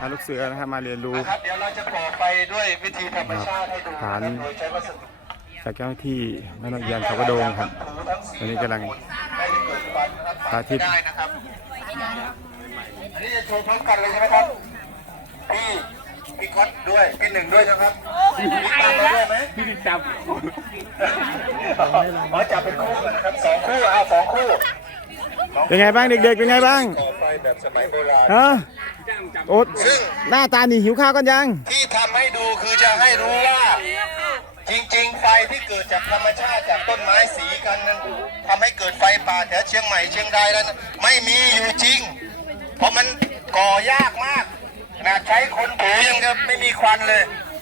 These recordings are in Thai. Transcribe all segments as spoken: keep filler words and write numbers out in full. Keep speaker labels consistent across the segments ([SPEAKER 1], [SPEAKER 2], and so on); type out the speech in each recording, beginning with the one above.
[SPEAKER 1] าลูกเสือนะครับมาเรียนรู้
[SPEAKER 2] นะครับเดี๋ยวเราจะก่อไฟด้วยวิธีธรรมชาติให้ดู
[SPEAKER 1] ฐาน
[SPEAKER 2] โดยใช้วัสดุ
[SPEAKER 1] จากเจ้าหน้าที่แม่นกยานเขากระโดงครับตอนนี้กำลัง
[SPEAKER 2] ไม่ได้เกิดควันนะครับ
[SPEAKER 1] พระอาทิตย์
[SPEAKER 2] ได้นะครับอันนี้จะโชว์พร้อมกันเลยใช่ไหมครับพี่พี่ก๊อตด้วยพี่หนึ่งด้วยนะครับพี่ตามมาด้วยไหมพี่จับอ๋อจับเป็นคู่กันนะครับสองคู่เอาสองคู่
[SPEAKER 1] เป็นไงบ้างเด็กๆเป็นไงบ้าง
[SPEAKER 2] ก่อไฟแบบสมัยโบราณ
[SPEAKER 1] ฮะโอ๊ตหน้าตานี่หิวข้าวกันยัง
[SPEAKER 2] ที่ทำให้ดูคือจะให้รู้ว่าจริงๆ ไฟที่เกิดจากธรรมชาติจากต้นไม้สีกันนั้นทำให้เกิดไฟป่าแถวเชียงใหม่เชียงรายแล้วนะไม่มีอยู่จริง เพราะมันก่อยากมากขนาดใช้คนถูยังจะไม่มีควันเลย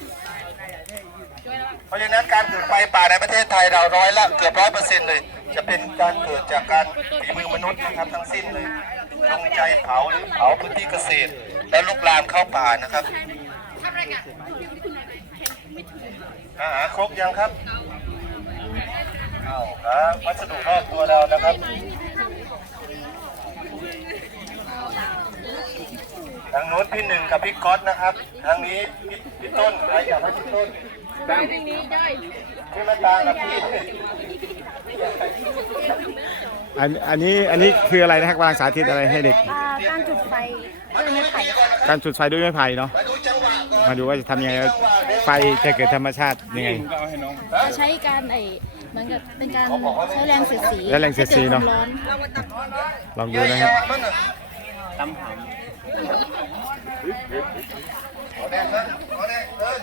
[SPEAKER 2] เพราะฉะนั้นการเกิดไฟป่าในประเทศไทยเราร้อยละเกือบร้อยเปอร์เซ็นต์เลยจะเป็นการเกิดจากการฝีมือมนุษย์นะครับทั้งสิ้นเลยจงใจเผาหรือเผาพื้นที่เกษตร แล้วลุกลามเข้าป่านะครับอาหารครบยังครับเอาครับวัสดุรอบตัวเรานะครับทางโน้นพี่หนึ่งกับพี่ก๊อตนะครับทางนี้พี่พี่ต้นใครอยากให้พี่ต้นตั้งพี่มาตางกับพี่
[SPEAKER 1] อันอันนี้อันนี้คืออะไรนะครับกำลังสาธิตอะไรให้เด็ก
[SPEAKER 3] อ่าการจุดไฟด้วยไม้ไผ่
[SPEAKER 1] การจุดไฟด้วยไม้ไผ่เนาะ
[SPEAKER 2] มาดูจังหวะก่อน
[SPEAKER 1] มาดูว่าจะทำยังไงไฟจะเกิดธรรมชาติยังไง
[SPEAKER 3] จะใช้การไอเหมือนกับเป็นการใช้แรงเสียดสี
[SPEAKER 1] และแรงเสียดสีเนอะ
[SPEAKER 3] ให้กิดควมร้อน
[SPEAKER 1] ลองดูนะครับ
[SPEAKER 2] ขอแน่นนะขอแน่นเดิน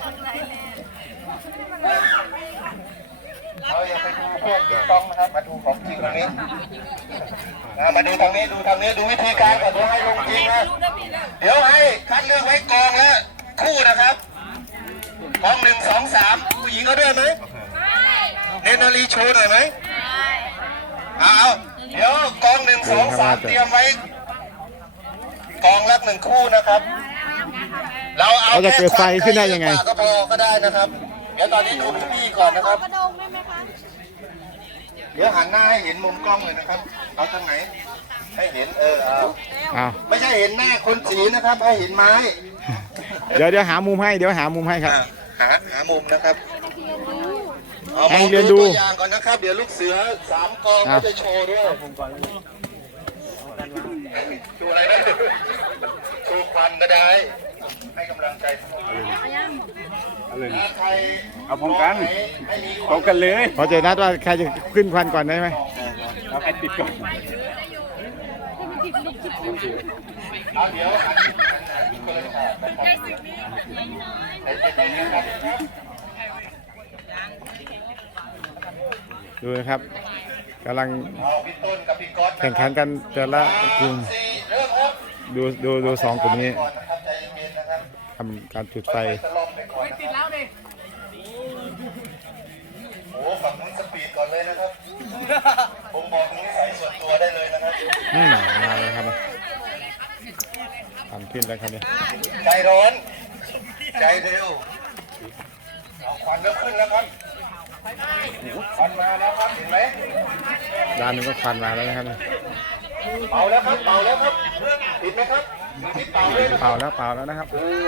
[SPEAKER 2] เราอย่าไปดูพวกติ๊กต็อกนะครับมาดูของจริงตรงนี้นะมาดูทางนี้ดูทางนี้ดูวิธีการก่อนเดี๋ยวให้ลงจริงนะเดี๋ยวให้คัดเลือกไว้กองและคู่นะครับกองหนึ่งสองสามผู้หญิงก็ด้วยไหมเนนารีโชว์หน่อยไหมเอาเดี๋ยวกองหนึ่งสองสามเตรียมไว้กองละหนึ่งคู่นะครับเราเอา
[SPEAKER 1] เราจะเกิดไฟขึ้นได้ยังไง
[SPEAKER 2] ก็พอก็ได้นะครับเดี๋ยวตอนนี้ดูพี่ก่อนนะครับ
[SPEAKER 3] กระโดงได้ไหมคะ
[SPEAKER 2] เดี๋ยวหันหน้าให้เห็นมุมกล้องเลยนะครับเอาทางไหนให้เห็นเออเอา
[SPEAKER 1] เอา
[SPEAKER 2] ไม่ใช่เห็นหน้าคนสีนะครับให้เห็นไม้
[SPEAKER 1] เดี๋ยวเดี๋ยวหามุมให้เดี๋ยวหามุมให้ครับ
[SPEAKER 2] อ่ะหาหามุมนะครับเอา
[SPEAKER 1] ให้
[SPEAKER 2] มอง
[SPEAKER 1] เรียนดู
[SPEAKER 2] ตัวอย่างก่อนนะครับ เดี๋ยวลูกเสือสามกอง
[SPEAKER 1] อ่ะ
[SPEAKER 2] เขาจะโชว์ด้วยโชว์อะไรนะโชว์ควันก็ได้ให้กำลังใจถ้าใคร
[SPEAKER 4] เอาพร้อมกัน
[SPEAKER 2] ให้มี
[SPEAKER 4] พร้อมกันเลย
[SPEAKER 1] พอจะนัดว่าใครจะขึ้นควันก่อนได้ไหม
[SPEAKER 4] เอาใครติดก่อน
[SPEAKER 2] เอาเดี๋ยวหันหันหันคนละขานะครับให้เป็นอย่างนี้ครับ
[SPEAKER 1] ดูนะครับกำลัง
[SPEAKER 2] เอาพี่ต้นกับพี่ก๊อตะครับ
[SPEAKER 1] แข่งขันกันแต่ละกลุ่ม
[SPEAKER 2] สี่เริ่มครับ
[SPEAKER 1] ดูดูดูสองกลุ่มนี้
[SPEAKER 2] ก่อนนะครับใจเย็นๆนะครับ
[SPEAKER 1] ทำการจุดไฟ
[SPEAKER 2] ตะล่อมไปก่อนนะครับติดแล้วดิโอ้ฝั่งนู้นสปีดก่อนเลยนะครับผมบอกตรงนี้ใส่ส่วนตัวได้เลยนะครับ
[SPEAKER 1] อืมมาเลยครับทำขึ้นแล้วครับเนี่ย
[SPEAKER 2] ใจร้อน ใจเร็วเอาควันเริ่มขึ้นแล้วครับควันมาแล้วครับเห็นไหม
[SPEAKER 1] ด้านหนึงก็ควันมาแล้วนะครับ
[SPEAKER 2] เป่าแล้วครับเป่าแล้วครับติดไหมครับติดเป่าเลยนะค
[SPEAKER 1] เป่า
[SPEAKER 2] รับ
[SPEAKER 1] แล้วเป่าแล้วนะครับ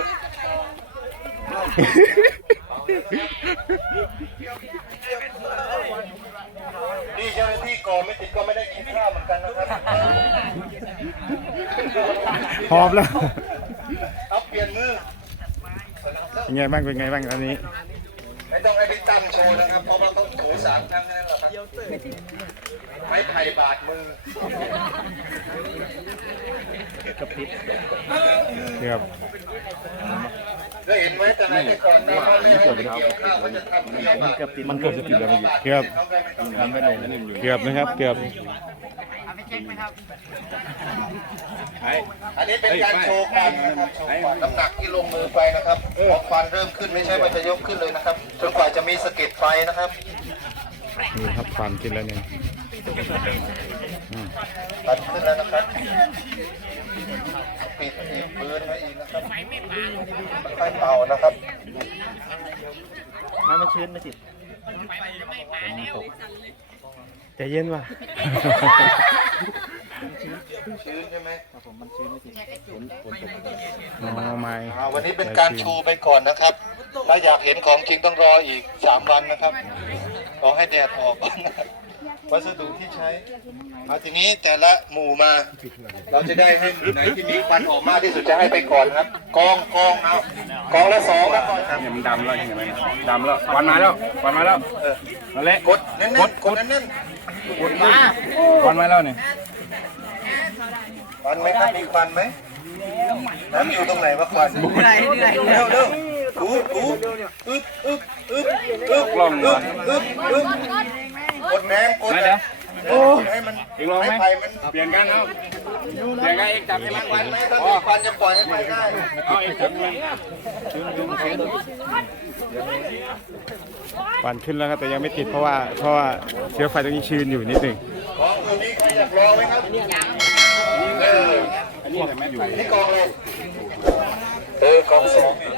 [SPEAKER 2] นี่เจ้าหน้าที่ก่อไม่ติดก็ไม่ได้กินข้าวเหมือนกันนะครับ
[SPEAKER 1] หอบแล้ว
[SPEAKER 2] เอาเปลี่ยนมือ
[SPEAKER 1] เป็นไงบ้างเป็นไงบ้างตอนนี้
[SPEAKER 2] ไม่ต้องให้พี่ตั้มโชว์นะครับ เพราะว่าต้องถูสามครั้งนั่นแหละครับไม่ไผ่บาดมือ
[SPEAKER 1] ครับ
[SPEAKER 2] ก็เห็นไหมแต่ให้ก่อนหน้าบ้านไม่ให้เกี่ยวข้าวก็จะทำเกี่ยวบาด
[SPEAKER 4] มันเกือบจะติดแล้วเมื่อกี้
[SPEAKER 1] เกือบ
[SPEAKER 4] มันไม่ลงนั่นอยู่
[SPEAKER 1] เกือบนะครับเกือบ
[SPEAKER 2] อันนี้เป็นการโชว์ควันนะครับโชว์ควันน้ำหนักที่ลงมือไปนะครับพอควันเริ่มขึ้นไม่ใช่ว่าจะยกขึ้นเลยนะครับจนกว่าจะมีสะเก็ดไฟนะครับ
[SPEAKER 1] นี่ครับควันขึ้นแล้วเนี่ยอืม
[SPEAKER 2] ตัดขึ้นแล้วนะครับปิดอีกปืนไว้อีกนะครับค่อยเป่านะครับ
[SPEAKER 4] มันไม่ชื้นไม่ติด
[SPEAKER 1] ใจเย็นว่ะ
[SPEAKER 2] ชื้นใช่ไหม
[SPEAKER 4] ครับผมมันชื้นไม่จริงฝนฝนตก
[SPEAKER 1] อ๋อไม้
[SPEAKER 2] อ่าวันนี้เป็นการชูไปก่อนนะครับ ถ้าอยากเห็นของจริงต้องรออีกสามวันนะครับรอให้แดดออกก่อนนะวัสดุที่ใช้เอาทีนี้แต่ละหมู่มา เราจะได้ให้หมู่ไหนที่มีควันออกมากที่สุดจะให้ไปก่อนครับ กองกองเอากองละสองแล้วก่อนครับ
[SPEAKER 4] เนี่ยมันดำแล้วเห็นไหมดำแล้วควันมาแล้วควันมาแล้ว
[SPEAKER 2] เออ
[SPEAKER 4] นั่นแหละ
[SPEAKER 2] กดแน่นๆกดแน่น
[SPEAKER 4] กดมาควันมาแล้วเนี่ย
[SPEAKER 2] ๆควันไหมครับมีควันไหมน้ำอยู่ตรงไหนวะควันเร็วเร็วถูถูอึ๊บอึ๊บอึ๊บอึ๊บ
[SPEAKER 4] ลองมา
[SPEAKER 2] อึ๊บอึ๊บกดแรงกด
[SPEAKER 4] เดี๋ยว
[SPEAKER 2] โอ้ให้มัน
[SPEAKER 4] อีกลองไหม
[SPEAKER 2] ให้ไฟมัน
[SPEAKER 4] เปลี่ยนกันเอาเปลี่ยนกันเองจับให้มัน
[SPEAKER 2] ค
[SPEAKER 4] ค
[SPEAKER 2] วั
[SPEAKER 4] วัน น
[SPEAKER 2] ไหมถ้ามีควันจะปล่อยให้ไฟได้
[SPEAKER 4] เอาเองจับมัน
[SPEAKER 1] ควันขึ้นแล้วครับแต่ยังไม่ติดเพราะว่าเพราะว่าเชื้อไฟตรงนี้ชื้นอยู่นิดหนึ่ง
[SPEAKER 2] ของตัวนี้ใครอยากรอไหมครับเออ
[SPEAKER 4] อันนี้เห็นไหมอยู่
[SPEAKER 2] นี่กองเลยเออกองสอง